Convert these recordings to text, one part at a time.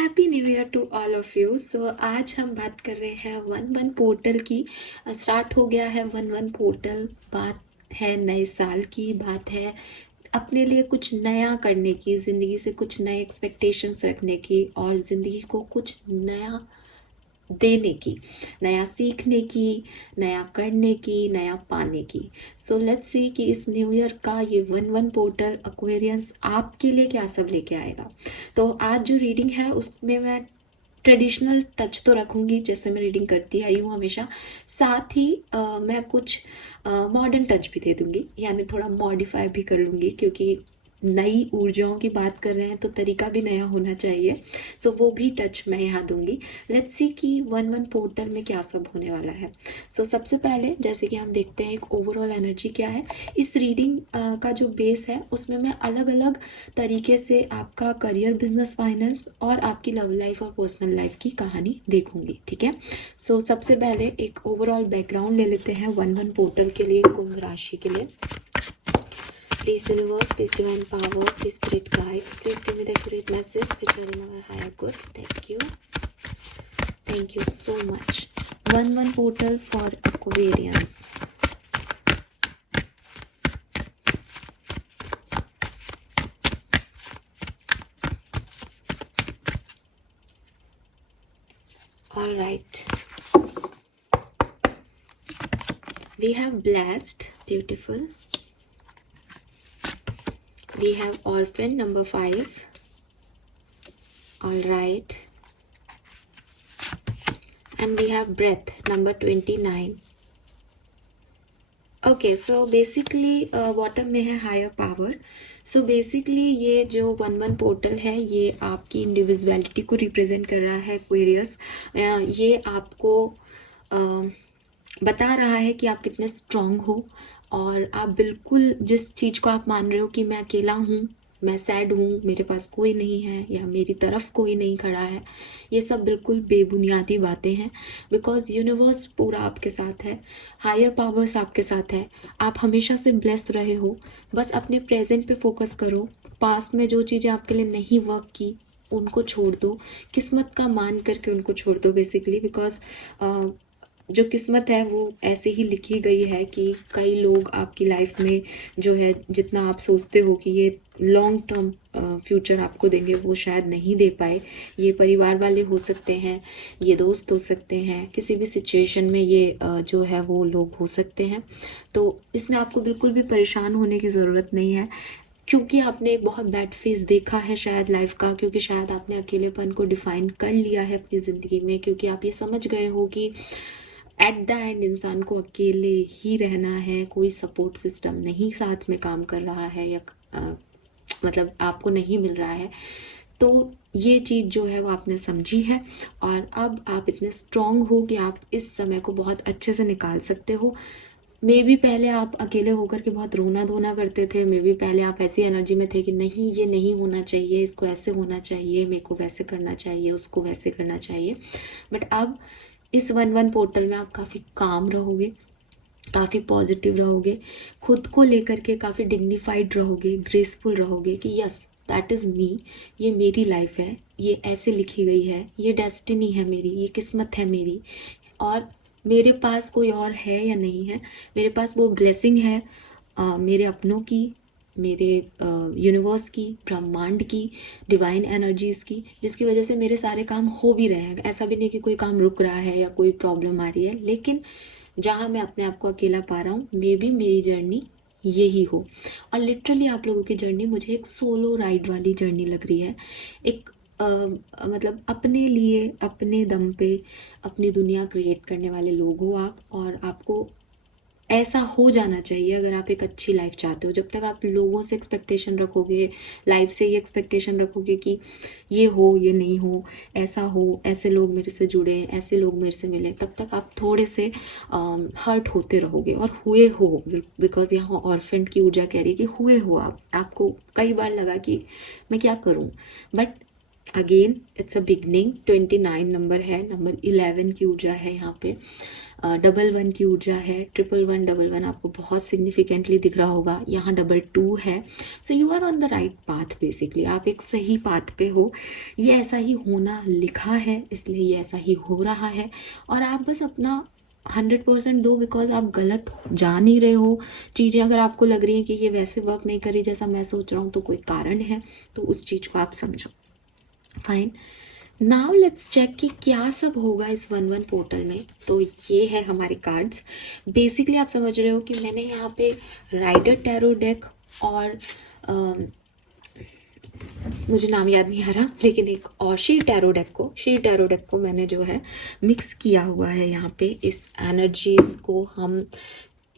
Happy new year to all of you. So आज हम बात कर रहे हैं वन वन पोर्टल की। स्टार्ट हो गया है वन वन पोर्टल। बात है नए साल की, बात है अपने लिए कुछ नया करने की, ज़िंदगी से कुछ नए एक्सपेक्टेशंस रखने की और ज़िंदगी को कुछ नया देने की, नया सीखने की, नया करने की, नया पाने की। सो लेट्स सी कि इस न्यू ईयर का ये वन वन पोर्टल एक्वेरियंस आपके लिए क्या सब लेके आएगा। तो आज जो रीडिंग है उसमें मैं ट्रेडिशनल टच तो रखूंगी जैसे मैं रीडिंग करती आई हूँ हमेशा, साथ ही मैं कुछ मॉडर्न टच भी दे दूंगी, यानी थोड़ा मॉडिफाई भी कर लूँगी, क्योंकि नई ऊर्जाओं की बात कर रहे हैं तो तरीका भी नया होना चाहिए। सो वो भी टच मैं यहाँ दूंगी। लेट्स सी कि वन वन पोर्टल में क्या सब होने वाला है। सो सबसे पहले जैसे कि हम देखते हैं एक ओवरऑल एनर्जी क्या है। इस रीडिंग का जो बेस है उसमें मैं अलग अलग तरीके से आपका करियर, बिजनेस, फाइनेंस और आपकी लव लाइफ और पर्सनल लाइफ की कहानी देखूंगी, ठीक है। सो सबसे पहले एक ओवरऑल बैकग्राउंड ले लेते हैं वन वन पोर्टल के लिए, कुंभ राशि के लिए। Please universe, please divine power, please spirit guides, please give me the accurate message which are in our higher goods. Thank you. Thank you so much. One one portal for Aquarians. All right. We have blessed, beautiful. We have orphan, number 5. All right. And we have breath, number 29. Okay, so basically bottom में है higher power. So basically ये जो one one portal है ये आपकी individuality को represent कर रहा है एक्वेरियस। ये आपको बता रहा है कि आप कितने स्ट्रांग हो और आप बिल्कुल जिस चीज़ को आप मान रहे हो कि मैं अकेला हूँ, मैं सैड हूँ, मेरे पास कोई नहीं है या मेरी तरफ कोई नहीं खड़ा है, ये सब बिल्कुल बेबुनियादी बातें हैं। बिकॉज यूनिवर्स पूरा आपके साथ है, हायर पावर्स आपके साथ है, आप हमेशा से ब्लेस रहे हो। बस अपने प्रेजेंट पे फोकस करो। पास्ट में जो चीज़ें आपके लिए नहीं वर्क की उनको छोड़ दो, किस्मत का मान करके उनको छोड़ दो बेसिकली। बिकॉज जो किस्मत है वो ऐसे ही लिखी गई है कि कई लोग आपकी लाइफ में जो है, जितना आप सोचते हो कि ये लॉन्ग टर्म फ्यूचर आपको देंगे, वो शायद नहीं दे पाए। ये परिवार वाले हो सकते हैं, ये दोस्त हो सकते हैं, किसी भी सिचुएशन में ये जो है वो लोग हो सकते हैं। तो इसमें आपको बिल्कुल भी परेशान होने की ज़रूरत नहीं है, क्योंकि आपने एक बहुत बैड फेज देखा है शायद लाइफ का, क्योंकि शायद आपने अकेलेपन को डिफाइन कर लिया है अपनी ज़िंदगी में, क्योंकि आप ये समझ गए हो कि एट द एंड इंसान को अकेले ही रहना है, कोई सपोर्ट सिस्टम नहीं साथ में काम कर रहा है या मतलब आपको नहीं मिल रहा है। तो ये चीज़ जो है वो आपने समझी है और अब आप इतने स्ट्रांग हो कि आप इस समय को बहुत अच्छे से निकाल सकते हो। मे बी पहले आप अकेले होकर के बहुत रोना धोना करते थे, मे बी पहले आप ऐसी एनर्जी में थे कि नहीं ये नहीं होना चाहिए, इसको ऐसे होना चाहिए, मेरे को वैसे करना चाहिए, उसको वैसे करना चाहिए। बट अब इस वन वन पोर्टल में आप काफ़ी काम रहोगे, काफ़ी पॉजिटिव रहोगे, खुद को लेकर के काफ़ी डिग्निफाइड रहोगे, ग्रेसफुल रहोगे कि यस दैट इज़ मी, ये मेरी लाइफ है, ये ऐसे लिखी गई है, ये डेस्टिनी है मेरी, ये किस्मत है मेरी, और मेरे पास कोई और है या नहीं है, मेरे पास वो ब्लेसिंग है मेरे अपनों की, मेरे यूनिवर्स की, ब्रह्मांड की, डिवाइन एनर्जीज़ की, जिसकी वजह से मेरे सारे काम हो भी रहे हैं। ऐसा भी नहीं कि कोई काम रुक रहा है या कोई प्रॉब्लम आ रही है, लेकिन जहाँ मैं अपने आप को अकेला पा रहा हूँ, मे बी मेरी जर्नी यही हो। और लिटरली आप लोगों की जर्नी मुझे एक सोलो राइड वाली जर्नी लग रही है। एक मतलब अपने लिए, अपने दम पे अपनी दुनिया क्रिएट करने वाले लोग हो आप, और आपको ऐसा हो जाना चाहिए अगर आप एक अच्छी लाइफ चाहते हो। जब तक आप लोगों से एक्सपेक्टेशन रखोगे, लाइफ से ये एक्सपेक्टेशन रखोगे कि ये हो, ये नहीं हो, ऐसा हो, ऐसे लोग मेरे से जुड़े, ऐसे लोग मेरे से मिले, तब तक आप थोड़े से हर्ट होते रहोगे और हुए हो। बिकॉज यहाँ ऑर्फेंट की ऊर्जा कह रही है कि हुए हो आपको कई बार लगा कि मैं क्या करूँ, but again it's a beginning. 29 number है, नंबर 11 की ऊर्जा है यहाँ पे। 11 की ऊर्जा है, 1111 आपको बहुत सिग्निफिकेंटली दिख रहा होगा, यहाँ 22 है। So you are on the right path, basically आप एक सही पाथ पे हो। ये ऐसा ही होना लिखा है, इसलिए ये ऐसा ही हो रहा है, और आप बस अपना 100% दो, बिकॉज आप गलत जा नहीं रहे हो। चीज़ें अगर आपको लग रही हैं कि ये वैसे वर्क नहीं कर रही जैसा मैं सोच रहा हूँ, तो कोई कारण है, तो उस चीज़ को आप समझो। फाइन, नाउ लेट्स चेक कि क्या सब होगा इस 1-1 पोर्टल में। तो ये है हमारे कार्ड्स। बेसिकली आप समझ रहे हो कि मैंने यहाँ पे राइडर टैरो डेक और मुझे नाम याद नहीं आ रहा, लेकिन एक और शी टैरो डेक को मैंने जो है मिक्स किया हुआ है यहाँ पे। इस एनर्जीज को हम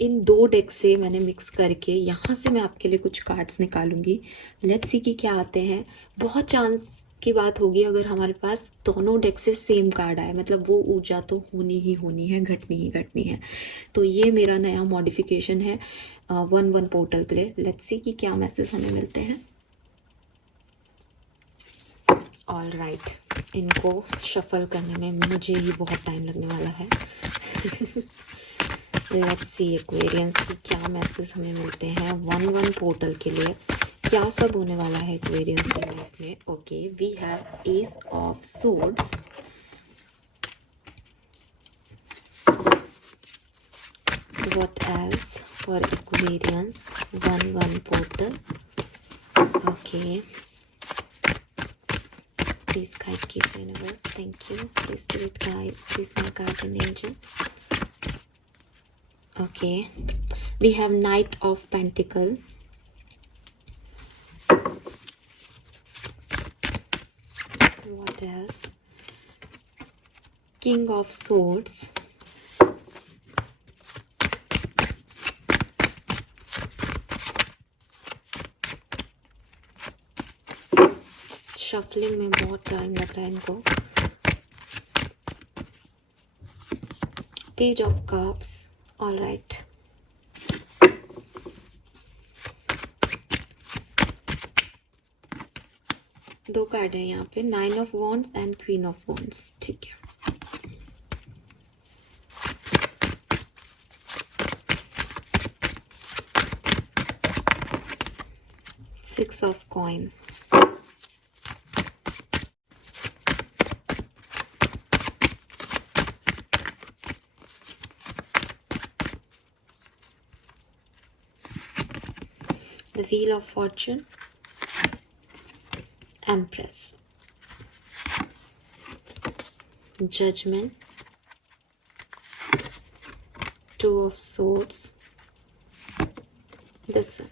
इन 2 डेक से मैंने मिक्स करके यहाँ से मैं आपके लिए कुछ कार्ड्स निकालूंगी। लेट्स सी कि क्या आते हैं। बहुत चांस की बात होगी अगर हमारे पास दोनों डेक से सेम कार्ड आए, मतलब वो ऊर्जा तो होनी ही होनी है, घटनी ही घटनी है। तो ये मेरा नया मॉडिफिकेशन है 1-1 पोर्टल के लिए। लेट्स सी कि क्या मैसेज हमें मिलते हैं। ऑल राइट, इनको शफल करने में मुझे ही बहुत टाइम लगने वाला है। लेट्स सी एक्वेरियंस की क्या मैसेज हमें मिलते हैं 1-1 पोर्टल के लिए। क्या सब होने वाला है एक्वेरियंस की लाइफ में। Okay, we have ace of swords, what else for Aquarians 1-1 portal. Okay, please guide Kid Universe, thank you, please spirit guide, please my guardian angel. Okay, we have Knight of Pentacle, what else, King of Swords, shuffling में बहुत time लग रहा है इनको, page of cups. All right, दो card है यहाँ पे, 9 of wands and queen of wands. ठीक है, six of coin, the wheel of fortune, empress, judgment, 2 of swords, the sun.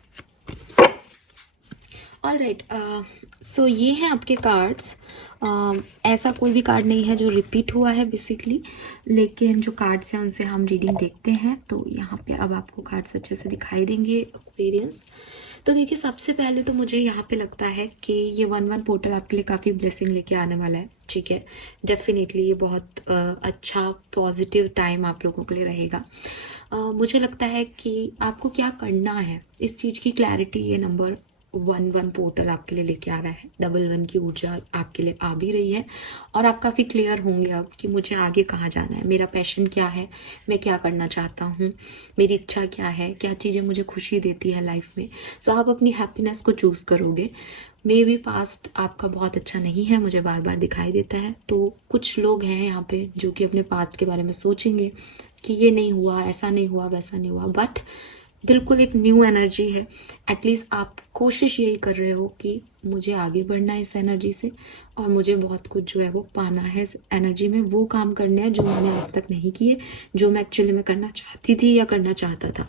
All right, so ये हैं आपके कार्ड्स। ऐसा कोई भी कार्ड नहीं है जो रिपीट हुआ है बेसिकली, लेकिन जो कार्ड्स हैं उनसे हम रीडिंग देखते हैं। तो यहाँ पे अब आपको कार्ड्स अच्छे से दिखाई देंगे एक्वेरियंस। तो देखिए, सबसे पहले तो मुझे यहाँ पे लगता है कि ये 1-1 पोर्टल आपके लिए काफ़ी ब्लेसिंग लेके आने वाला है। ठीक है, डेफिनेटली ये बहुत अच्छा पॉजिटिव टाइम आप लोगों के लिए रहेगा। मुझे लगता है कि आपको क्या करना है, इस चीज़ की क्लैरिटी ये नंबर 1-1 पोर्टल आपके लिए लेके आ रहा है। 1-1 की ऊर्जा आपके लिए आ भी रही है, और आप काफ़ी क्लियर होंगे अब कि मुझे आगे कहाँ जाना है, मेरा पैशन क्या है, मैं क्या करना चाहता हूँ, मेरी इच्छा क्या है, क्या चीज़ें मुझे खुशी देती है लाइफ में। सो आप अपनी हैप्पीनेस को चूज़ करोगे। मे बी पास्ट आपका बहुत अच्छा नहीं है, मुझे बार बार दिखाई देता है। तो कुछ लोग हैं यहाँ पे जो कि अपने पास्ट के बारे में सोचेंगे कि ये नहीं हुआ, ऐसा नहीं हुआ, वैसा नहीं हुआ, बट बिल्कुल एक न्यू एनर्जी है। एटलीस्ट आप कोशिश यही कर रहे हो कि मुझे आगे बढ़ना है इस एनर्जी से, और मुझे बहुत कुछ जो है वो पाना है इस एनर्जी में। वो काम करने हैं जो मैंने आज तक नहीं किए, जो मैं एक्चुअली में करना चाहती थी या करना चाहता था।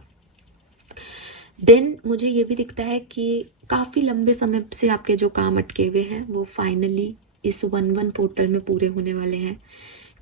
देन मुझे ये भी दिखता है कि काफ़ी लंबे समय से आपके जो काम अटके हुए हैं वो फाइनली इस 1-1 पोर्टल में पूरे होने वाले हैं।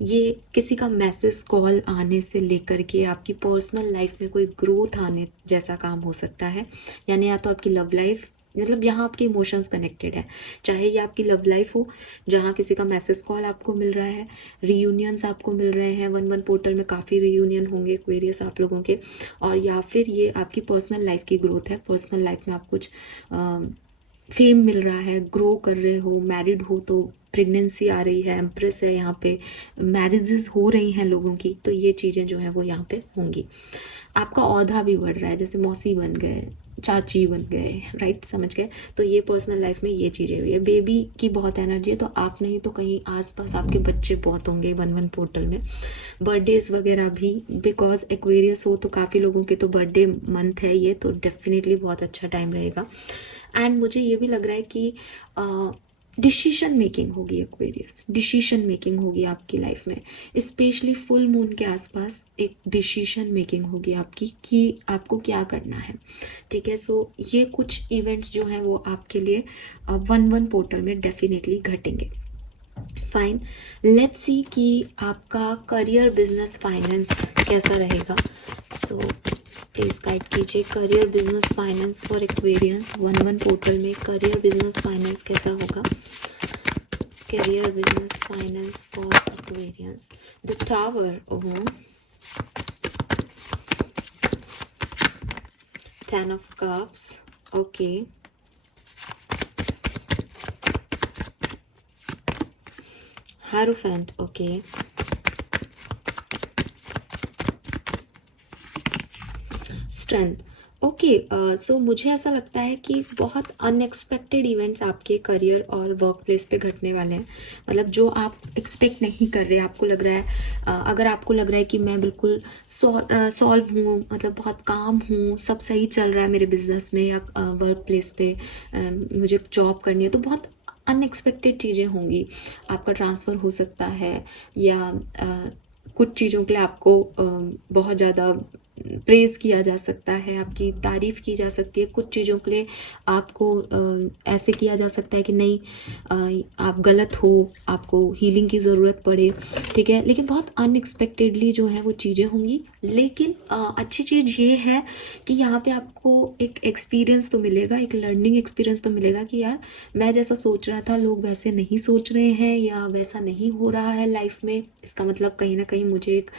ये किसी का मैसेज कॉल आने से लेकर के आपकी पर्सनल लाइफ में कोई ग्रोथ आने जैसा काम हो सकता है। यानी या तो आपकी लव लाइफ, मतलब यहाँ आपके इमोशंस कनेक्टेड है, चाहे ये आपकी लव लाइफ हो जहाँ किसी का मैसेज कॉल आपको मिल रहा है, रीयूनियंस आपको मिल रहे हैं। 1-1 पोर्टल में काफ़ी रीयूनियन होंगे एक्वेरियस आप लोगों के, और या फिर ये आपकी पर्सनल लाइफ की ग्रोथ है। पर्सनल लाइफ में आप कुछ फेम मिल रहा है, ग्रो कर रहे हो, मैरिड हो तो प्रेगनेंसी आ रही है, एम्प्रेस है यहाँ पे, मैरिजेस हो रही हैं लोगों की, तो ये चीज़ें जो है वो यहाँ पे होंगी। आपका औहदा भी बढ़ रहा है, जैसे मौसी बन गए, चाची बन गए, राइट, समझ गए। तो ये पर्सनल लाइफ में ये चीज़ें हुई है। बेबी की बहुत एनर्जी है, तो आप नहीं तो कहीं आसपास आपके बच्चे बहुत होंगे 1-1 पोर्टल में। बर्थडेज वगैरह भी, बिकॉज एक्वेरियस हो तो काफ़ी लोगों के तो बर्थडे मंथ है ये, तो डेफिनेटली बहुत अच्छा टाइम रहेगा। एंड मुझे ये भी लग रहा है कि डिसीजन मेकिंग होगी, एक्वेरियस डिसीजन मेकिंग होगी आपकी लाइफ में, स्पेशली फुल मून के आसपास एक डिसीजन मेकिंग होगी आपकी कि आपको क्या करना है, ठीक है। सो ये कुछ इवेंट्स जो हैं वो आपके लिए 1-1 पोर्टल में डेफिनेटली घटेंगे। फाइन, लेट्स सी कि आपका करियर, बिजनेस, फाइनेंस कैसा रहेगा। सो प्लीज गाइड कीजिए, career, business, finance for Aquarians 1-1 portal में करियर, बिजनेस, फाइनेंस कैसा होगा। Career, business, finance for Aquarians, the tower, oh, 10 of cups, okay, Hierophant, okay, strength, okay. So मुझे ऐसा लगता है कि बहुत अनएक्सपेक्टेड इवेंट्स आपके करियर और वर्क प्लेस पे घटने वाले हैं, मतलब जो आप एक्सपेक्ट नहीं कर रहे। आपको लग रहा है अगर आपको लग रहा है कि मैं बिल्कुल सॉल्व हूँ, मतलब बहुत काम हूँ, सब सही चल रहा है मेरे बिजनेस में या वर्क प्लेस पे, मुझे जॉब करनी है, तो बहुत अनएक्सपेक्टेड चीज़ें होंगी। आपका ट्रांसफ़र हो सकता है, या कुछ चीज़ों के लिए आपको बहुत ज़्यादा प्रेज़ किया जा सकता है, आपकी तारीफ़ की जा सकती है। कुछ चीज़ों के लिए आपको ऐसे किया जा सकता है कि नहीं, आप गलत हो, आपको हीलिंग की ज़रूरत पड़े, ठीक है। लेकिन बहुत अनएक्सपेक्टेडली जो है वो चीज़ें होंगी। लेकिन अच्छी चीज़ ये है कि यहाँ पे आपको एक एक्सपीरियंस तो मिलेगा, एक लर्निंग एक्सपीरियंस तो मिलेगा कि यार मैं जैसा सोच रहा था लोग वैसे नहीं सोच रहे हैं, या वैसा नहीं हो रहा है लाइफ में। इसका मतलब कहीं ना कहीं मुझे एक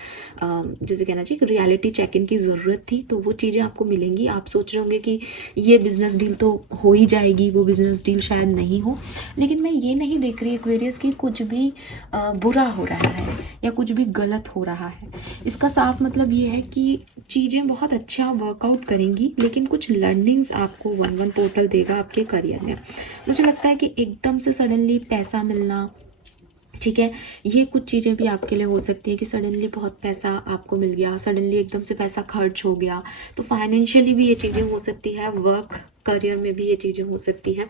जैसे कहना चाहिए रियलिटी चेक इन की ज़रूरत थी, तो वो चीज़ें आपको मिलेंगी। आप सोच रहे होंगे कि ये बिज़नेस डील तो हो ही जाएगी, वो बिज़नेस डील शायद नहीं हो, लेकिन मैं ये नहीं देख रही एक्वेरियस कि कुछ भी बुरा हो रहा है या कुछ भी गलत हो रहा है। इसका साफ मतलब ये है कि चीज़ें बहुत अच्छा वर्कआउट करेंगी, लेकिन कुछ लर्निंग्स आपको 1-1 पोर्टल देगा आपके करियर में। मुझे लगता है कि एकदम से सडनली पैसा मिलना, ठीक है, ये कुछ चीज़ें भी आपके लिए हो सकती है कि सडनली बहुत पैसा आपको मिल गया, सडनली एकदम से पैसा खर्च हो गया, तो फाइनेंशियली भी ये चीज़ें हो सकती है, वर्क करियर में भी ये चीज़ें हो सकती हैं।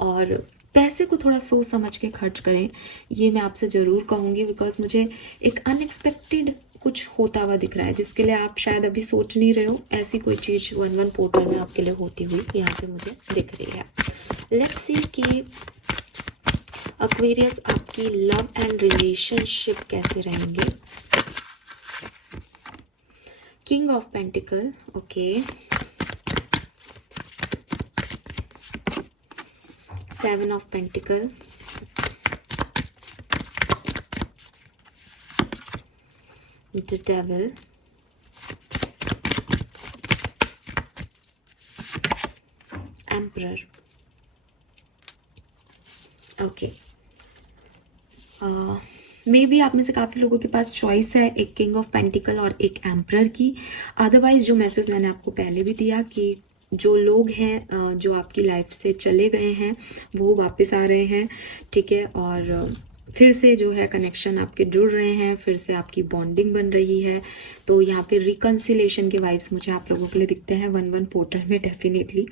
और पैसे को थोड़ा सोच समझ के खर्च करें, ये मैं आपसे ज़रूर कहूँगी, बिकॉज मुझे एक अनएक्सपेक्टेड कुछ होता हुआ दिख रहा है जिसके लिए आप शायद अभी सोच नहीं रहे हो। ऐसी कोई चीज़ 1-1 पोर्टल में आपके लिए होती हुई यहाँ पे मुझे दिख रही है। लेट्स सी कि एक्वेरियस आपकी लव एंड रिलेशनशिप कैसे रहेंगे। King of pentacle, okay, 7 of pentacle, the devil, emperor, okay. May be आप में से काफ़ी लोगों के पास चॉइस है एक किंग ऑफ पेंटिकल और एक एम्परर की। अदरवाइज जो मैसेज मैंने आपको पहले भी दिया कि जो लोग हैं जो आपकी लाइफ से चले गए हैं वो वापस आ रहे हैं, ठीक है, और फिर से जो है कनेक्शन आपके जुड़ रहे हैं, फिर से आपकी बॉन्डिंग बन रही है। तो यहाँ पे रिकन्सिलेशन के वाइब्स मुझे आप लोगों के लिए दिखते हैं 1-1 पोर्टल में डेफिनेटली,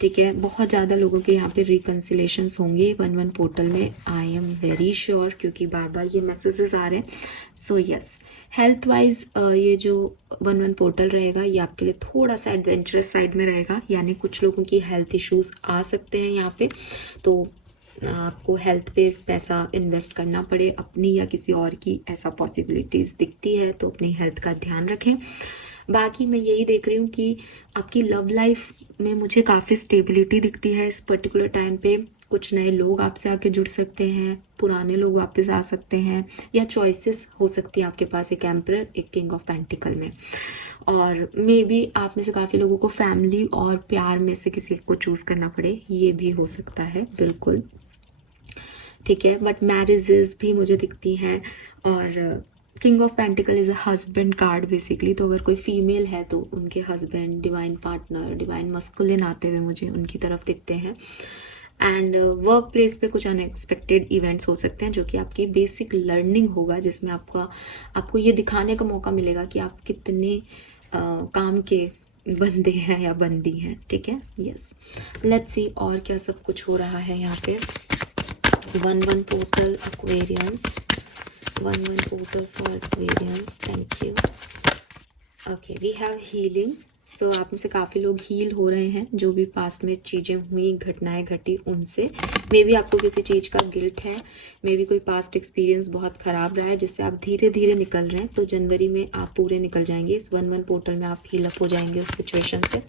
ठीक है। बहुत ज़्यादा लोगों के यहाँ पे रिकन्सिलेशंस होंगे 1-1 पोर्टल में, आई एम वेरी श्योर, क्योंकि बार बार ये मैसेजेस आ रहे हैं। सो यस, हेल्थ वाइज ये जो 1-1 पोर्टल रहेगा ये आपके लिए थोड़ा सा एडवेंचरस साइड में रहेगा, यानी कुछ लोगों की हेल्थ इश्यूज आ सकते हैं यहाँ पे, तो आपको हेल्थ पे पैसा इन्वेस्ट करना पड़े अपनी या किसी और की, ऐसा पॉसिबिलिटीज़ दिखती है, तो अपनी हेल्थ का ध्यान रखें। बाकी मैं यही देख रही हूँ कि आपकी लव लाइफ में मुझे काफ़ी स्टेबिलिटी दिखती है इस पर्टिकुलर टाइम पे। कुछ नए लोग आपसे आके जुड़ सकते हैं, पुराने लोग वापस आ सकते हैं, या चॉइसेस हो सकती है आपके पास एक एम्परर, एक किंग ऑफ पेंटिकल में। और मे बी आप में से काफ़ी लोगों को फैमिली और प्यार में से किसी को चूज़ करना पड़े, ये भी हो सकता है, बिल्कुल। ठीक है, बट मैरिजेस भी मुझे दिखती हैं। और king of pentacle is a husband card basically, तो अगर कोई फीमेल है तो उनके husband, divine partner, divine masculine आते हुए मुझे उनकी तरफ दिखते हैं। एंड वर्क प्लेस पे कुछ अनएक्सपेक्टेड इवेंट्स हो सकते हैं जो कि आपकी बेसिक लर्निंग होगा, जिसमें आपको ये दिखाने का मौका मिलेगा कि आप कितने काम के बंदे हैं या बंदी हैं। ठीक है, यस, लेट्स सी और क्या सब कुछ हो रहा है यहाँ पे। 1-1 portal Aquarians, 1-1 portal for Aquarians, thank you. Okay, we have healing. So आप में से काफ़ी लोग हील हो रहे हैं, जो भी पास्ट में चीज़ें हुई, घटनाएं घटी उनसे। मे बी आपको किसी चीज़ का गिल्ट है, मे बी कोई पास्ट एक्सपीरियंस बहुत ख़राब रहा है जिससे आप धीरे धीरे निकल रहे हैं। तो जनवरी में आप पूरे निकल जाएंगे, इस 1-1 पोर्टल में आप हील अप हो जाएंगे उस सिचुएशन से।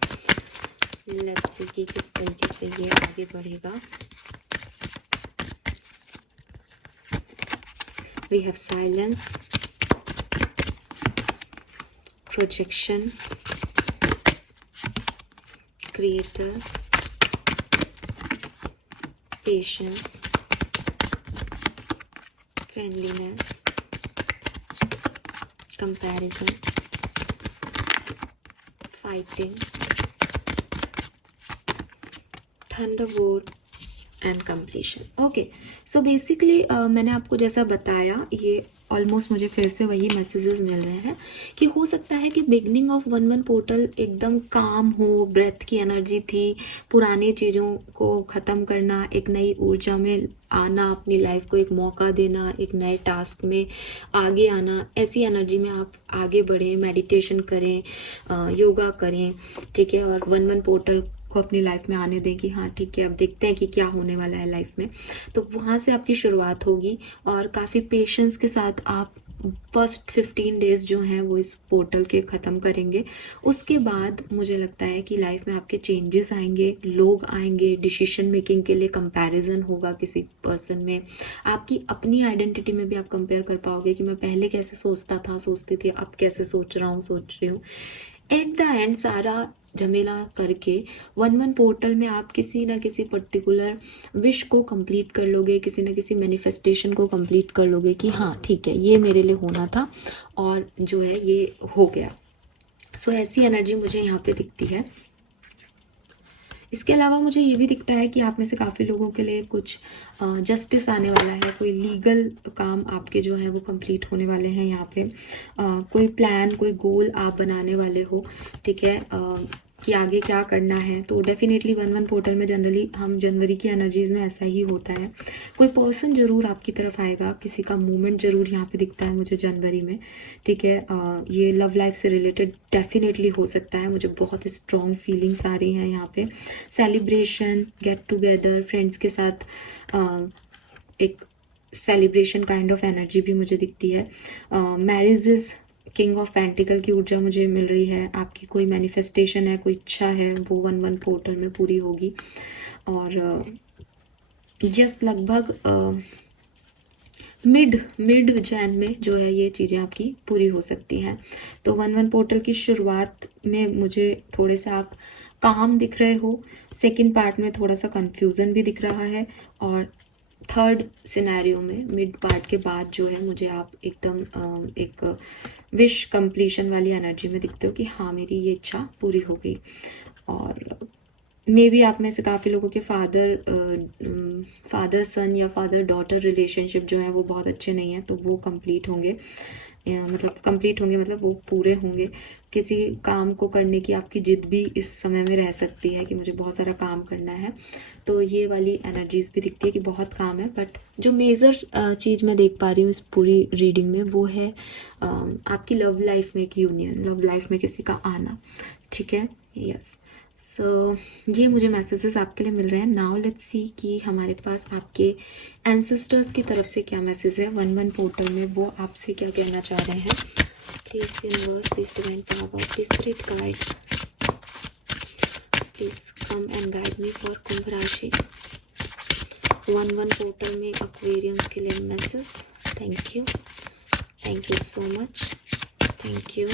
लेट्स सी कि किस तरीके से ये आगे बढ़ेगा। We have silence, projection, creator, patience, friendliness, comparison, fighting, thunderbolt and completion. Okay, so basically मैंने आपको जैसा बताया, ये ऑलमोस्ट मुझे फिर से वही मैसेजेस मिल रहे हैं कि हो सकता है कि बिगनिंग ऑफ 1-1 पोर्टल एकदम काम हो, ब्रेथ की एनर्जी थी, पुरानी चीज़ों को ख़त्म करना, एक नई ऊर्जा में आना, अपनी लाइफ को एक मौका देना, एक नए टास्क में आगे आना, ऐसी एनर्जी में आप आगे बढ़ें, मेडिटेशन करें, योगा करें। ठीक है, और 1-1 पोर्टल को अपनी लाइफ में आने दें कि हाँ ठीक है, अब देखते हैं कि क्या होने वाला है लाइफ में। तो वहाँ से आपकी शुरुआत होगी और काफ़ी पेशेंस के साथ आप फर्स्ट 15 डेज जो हैं वो इस पोर्टल के ख़त्म करेंगे। उसके बाद मुझे लगता है कि लाइफ में आपके चेंजेस आएंगे, लोग आएंगे, डिसीजन मेकिंग के लिए कंपैरिजन होगा किसी पर्सन में, आपकी अपनी आइडेंटिटी में भी आप कंपेयर कर पाओगे कि मैं पहले कैसे सोचता था, सोचती थी, अब कैसे सोच रहा हूँ, सोच रही हूँ। एट द एंड सारा झमेला करके 1-1 पोर्टल में आप किसी ना किसी पर्टिकुलर विश को कंप्लीट कर लोगे, किसी ना किसी मैनिफेस्टेशन को कंप्लीट कर लोगे कि हाँ ठीक है, ये मेरे लिए होना था और जो है ये हो गया। सो ऐसी एनर्जी मुझे यहाँ पे दिखती है। इसके अलावा मुझे ये भी दिखता है कि आप में से काफ़ी लोगों के लिए कुछ जस्टिस आने वाला है, कोई लीगल काम आपके जो है वो कंप्लीट होने वाले हैं यहाँ पे। कोई प्लान, कोई गोल आप बनाने वाले हो, ठीक है, कि आगे क्या करना है। तो डेफिनेटली 1-1 पोर्टल में जनरली हम जनवरी की एनर्जीज में ऐसा ही होता है। कोई पर्सन ज़रूर आपकी तरफ आएगा, किसी का मूवमेंट ज़रूर यहाँ पे दिखता है मुझे जनवरी में। ठीक है, ये लव लाइफ से रिलेटेड डेफिनेटली हो सकता है, मुझे बहुत स्ट्रॉन्ग फीलिंग्स आ रही हैं यहाँ पे। सेलिब्रेशन, गेट टुगेदर, फ्रेंड्स के साथ एक सेलिब्रेशन काइंड ऑफ एनर्जी भी मुझे दिखती है। मैरिजेस, किंग ऑफ पेंटिकल की ऊर्जा मुझे मिल रही है। आपकी कोई मैनिफेस्टेशन है, कोई इच्छा है, वो 1-1 पोर्टल में पूरी होगी। और यस, लगभग मिड जैन में जो है ये चीज़ें आपकी पूरी हो सकती हैं। तो 1-1 पोर्टल की शुरुआत में मुझे थोड़े से आप काम दिख रहे हो, सेकंड पार्ट में थोड़ा सा कंफ्यूजन भी दिख रहा है, और थर्ड सिनेरियो में मिड पार्ट के बाद जो है मुझे आप एकदम एक विश कंप्लीशन वाली एनर्जी में दिखते हो कि हाँ मेरी ये इच्छा पूरी हो गई। और मे बी आप में से काफ़ी लोगों के फादर सन या फादर डॉटर रिलेशनशिप जो है वो बहुत अच्छे नहीं हैं, तो वो कंप्लीट होंगे, मतलब वो पूरे होंगे। किसी काम को करने की आपकी जिद भी इस समय में रह सकती है कि मुझे बहुत सारा काम करना है, तो ये वाली एनर्जीज भी दिखती है कि बहुत काम है। बट जो मेजर चीज़ मैं देख पा रही हूँ इस पूरी रीडिंग में वो है आपकी लव लाइफ में एक यूनियन, लव लाइफ में किसी का आना। ठीक है, यस। सो ये मुझे मैसेजेस आपके लिए मिल रहे हैं। नाउ लेट्स सी कि हमारे पास आपके एंसेस्टर्स की तरफ से क्या मैसेज है 1-1 पोर्टल में, वो आपसे क्या कहना चाह रहे हैं। Please universe, please divine power, please spirit guide, please come and guide me for Kumbh राशि। 11 पोर्टल में एक्वेरियंस के लिए message. Thank you so much, thank you.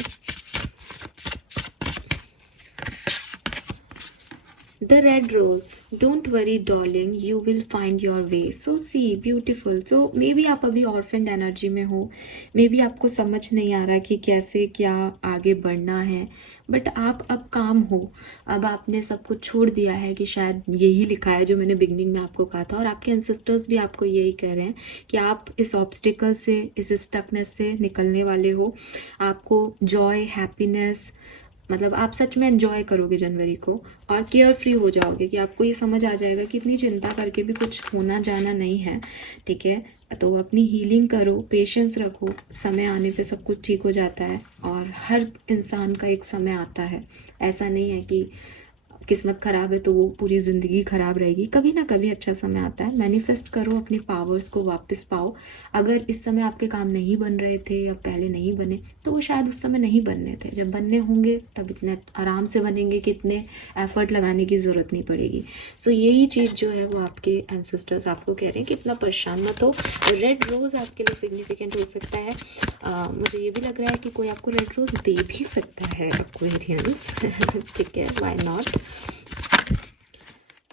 The red rose, don't worry darling, you will find your way. So see, beautiful. So maybe आप अभी orphaned energy में हो, may be आपको समझ नहीं आ रहा कि कैसे क्या आगे बढ़ना है, बट आप अब काम हो, अब आपने सब कुछ छोड़ दिया है कि शायद यही लिखा है जो मैंने बिगनिंग में आपको कहा था, और आपके एंसेस्टर्स भी आपको यही कह रहे हैं कि आप इस ऑब्स्टिकल से, इस स्टकनेस से निकलने वाले हो। आपको जॉय, हैप्पीनेस, मतलब आप सच में एंजॉय करोगे जनवरी को, और केयर फ्री हो जाओगे कि आपको ये समझ आ जाएगा कि इतनी चिंता करके भी कुछ होना जाना नहीं है, ठीक है। तो अपनी हीलिंग करो, पेशेंस रखो, समय आने पे सब कुछ ठीक हो जाता है, और हर इंसान का एक समय आता है। ऐसा नहीं है कि किस्मत ख़राब है तो वो पूरी ज़िंदगी ख़राब रहेगी, कभी ना कभी अच्छा समय आता है। मैनिफेस्ट करो, अपनी पावर्स को वापस पाओ। अगर इस समय आपके काम नहीं बन रहे थे या पहले नहीं बने, तो वो शायद उस समय नहीं बनने थे। जब बनने होंगे तब इतने आराम से बनेंगे कि इतने एफर्ट लगाने की ज़रूरत नहीं पड़ेगी। सो यही चीज़ जो है वो आपके एंसेस्टर्स आपको कह रहे हैं कि इतना परेशान मत हो। रेड रोज़ आपके लिए सिग्निफिकेंट हो सकता है। मुझे ये भी लग रहा है कि कोई आपको रेड रोज़ दे भी सकता है, एक्वेरियंस ठीक है, व्हाई नॉट।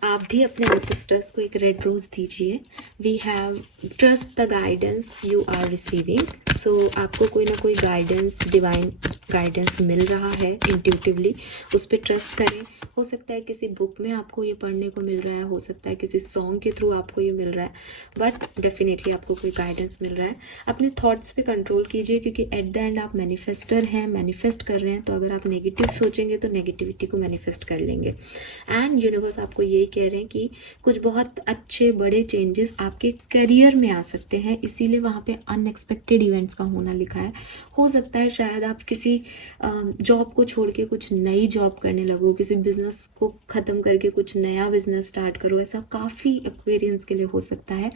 आप भी अपने एंसेस्टर्स को एक रेड रोज़ दीजिए। We have trust the guidance you are receiving. So आपको कोई ना कोई गाइडेंस, डिवाइन गाइडेंस मिल रहा है इंट्यूटिवली, उस पर ट्रस्ट करें। हो सकता है किसी बुक में आपको ये पढ़ने को मिल रहा है, हो सकता है किसी सॉन्ग के थ्रू आपको ये मिल रहा है, बट डेफिनेटली आपको कोई गाइडेंस मिल रहा है। अपने थॉट्स पे कंट्रोल कीजिए, क्योंकि एट द एंड आप मैनिफेस्टर हैं, मैनिफेस्ट कर रहे हैं। तो अगर आप नेगेटिव सोचेंगे तो नेगेटिविटी को मैनिफेस्ट कर लेंगे। एंड यूनिवर्स आपको यही कह रहे हैं कि कुछ बहुत अच्छे बड़े चेंजेस आपके करियर में आ सकते हैं, इसीलिए वहाँ पे अनएक्सपेक्टेड इवेंट्स का होना लिखा है। हो सकता है शायद आप किसी जॉब को छोड़ के कुछ नई जॉब करने लगो, किसी बिजनेस को ख़त्म करके कुछ नया बिजनेस स्टार्ट करो, ऐसा काफ़ी एक्वेरियंस के लिए हो सकता है।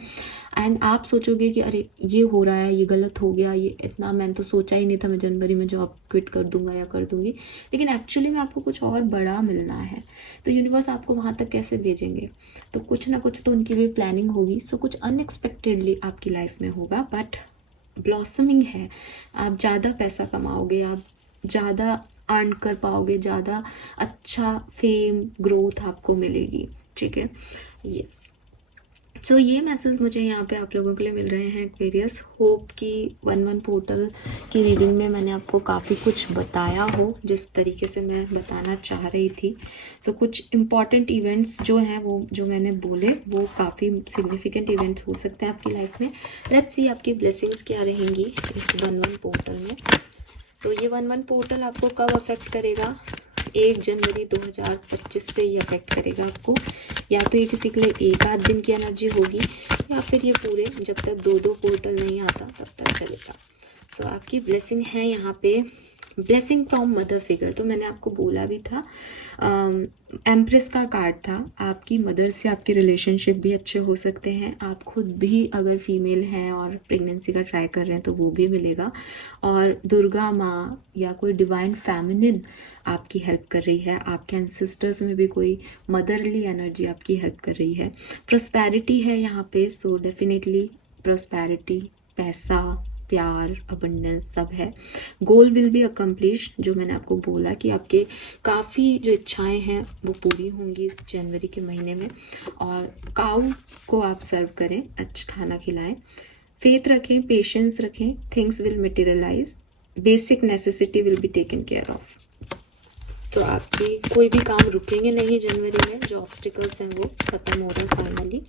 एंड आप सोचोगे कि अरे ये हो रहा है, ये गलत हो गया, ये इतना मैंने तो सोचा ही नहीं था मैं जनवरी में जॉब क्विट कर दूंगा या कर दूंगी, लेकिन एक्चुअली में आपको कुछ और बड़ा मिलना है। तो यूनिवर्स आपको वहाँ तक कैसे भेजेंगे, तो कुछ ना कुछ तो उनकी भी प्लानिंग होगी। सो कुछ अनएक्सपेक्टेडली आपकी लाइफ में होगा, बट ब्लॉसमिंग है। आप ज़्यादा पैसा कमाओगे, आप ज़्यादा अर्न कर पाओगे, ज़्यादा अच्छा फेम, ग्रोथ आपको मिलेगी, ठीक है। यस, सो ये मैसेज मुझे यहाँ पे आप लोगों के लिए मिल रहे हैं एक्वेरियस। होप कि 11 पोर्टल की रीडिंग में मैंने आपको काफ़ी कुछ बताया हो जिस तरीके से मैं बताना चाह रही थी। सो कुछ इम्पॉर्टेंट इवेंट्स जो हैं वो जो मैंने बोले वो काफ़ी सिग्निफिकेंट इवेंट्स हो सकते हैं आपकी लाइफ में। लेट्स सी आपकी ब्लेसिंग्स क्या रहेंगी इस 11 पोर्टल में। तो ये 11 पोर्टल आपको कब अफेक्ट करेगा? 1 जनवरी 2025 से ये अफेक्ट करेगा आपको। या तो ये किसी के लिए एक आध दिन की एनर्जी होगी, या फिर ये पूरे जब तक 2 पोर्टल नहीं आता तब तक चलेगा। सो आपकी ब्लेसिंग है यहाँ पे, ब्लेसिंग फ्रॉम मदर फिगर। तो मैंने आपको बोला भी था, एम्प्रेस का कार्ड था। आपकी मदर से आपके रिलेशनशिप भी अच्छे हो सकते हैं। आप खुद भी अगर फीमेल हैं और प्रेगनेंसी का ट्राई कर रहे हैं तो वो भी मिलेगा। और दुर्गा माँ या कोई डिवाइन फेमिनिन आपकी हेल्प कर रही है। आपके एंसेस्टर्स में भी कोई मदरली एनर्जी आपकी हेल्प कर रही है। प्रोस्पेरिटी है यहाँ पे, सो डेफिनेटली प्रोस्पेरिटी, पैसा, प्यार, अबंडेंस सब है। गोल विल बी अकम्प्लिश, जो मैंने आपको बोला कि आपके काफ़ी जो इच्छाएं हैं वो पूरी होंगी इस जनवरी के महीने में। और काऊ को आप सर्व करें, अच्छा खाना खिलाएं, फेथ रखें, पेशेंस रखें, things will materialise, basic necessity will be taken care of. तो आपकी कोई भी काम रुकेंगे नहीं जनवरी में, जो ऑब्स्टिकल्स हैं वो ख़त्म हो रहे हैं फाइनली।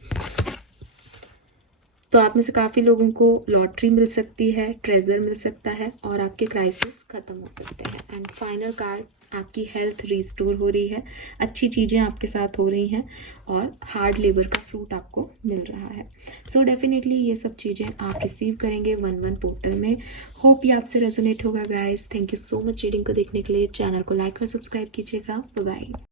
तो आप में से काफ़ी लोगों को लॉटरी मिल सकती है, ट्रेजर मिल सकता है, और आपके क्राइसिस ख़त्म हो सकते हैं। एंड फाइनल कार्ड, आपकी हेल्थ रिस्टोर हो रही है, अच्छी चीज़ें आपके साथ हो रही हैं, और हार्ड लेबर का फ्रूट आपको मिल रहा है। सो डेफिनेटली ये सब चीज़ें आप रिसीव करेंगे 11 पोर्टल में। होप ये आपसे रेजोनेट होगा guys. Thank you so much reading को देखने के लिए। चैनल को लाइक और सब्सक्राइब कीजिएगा। Bye bye.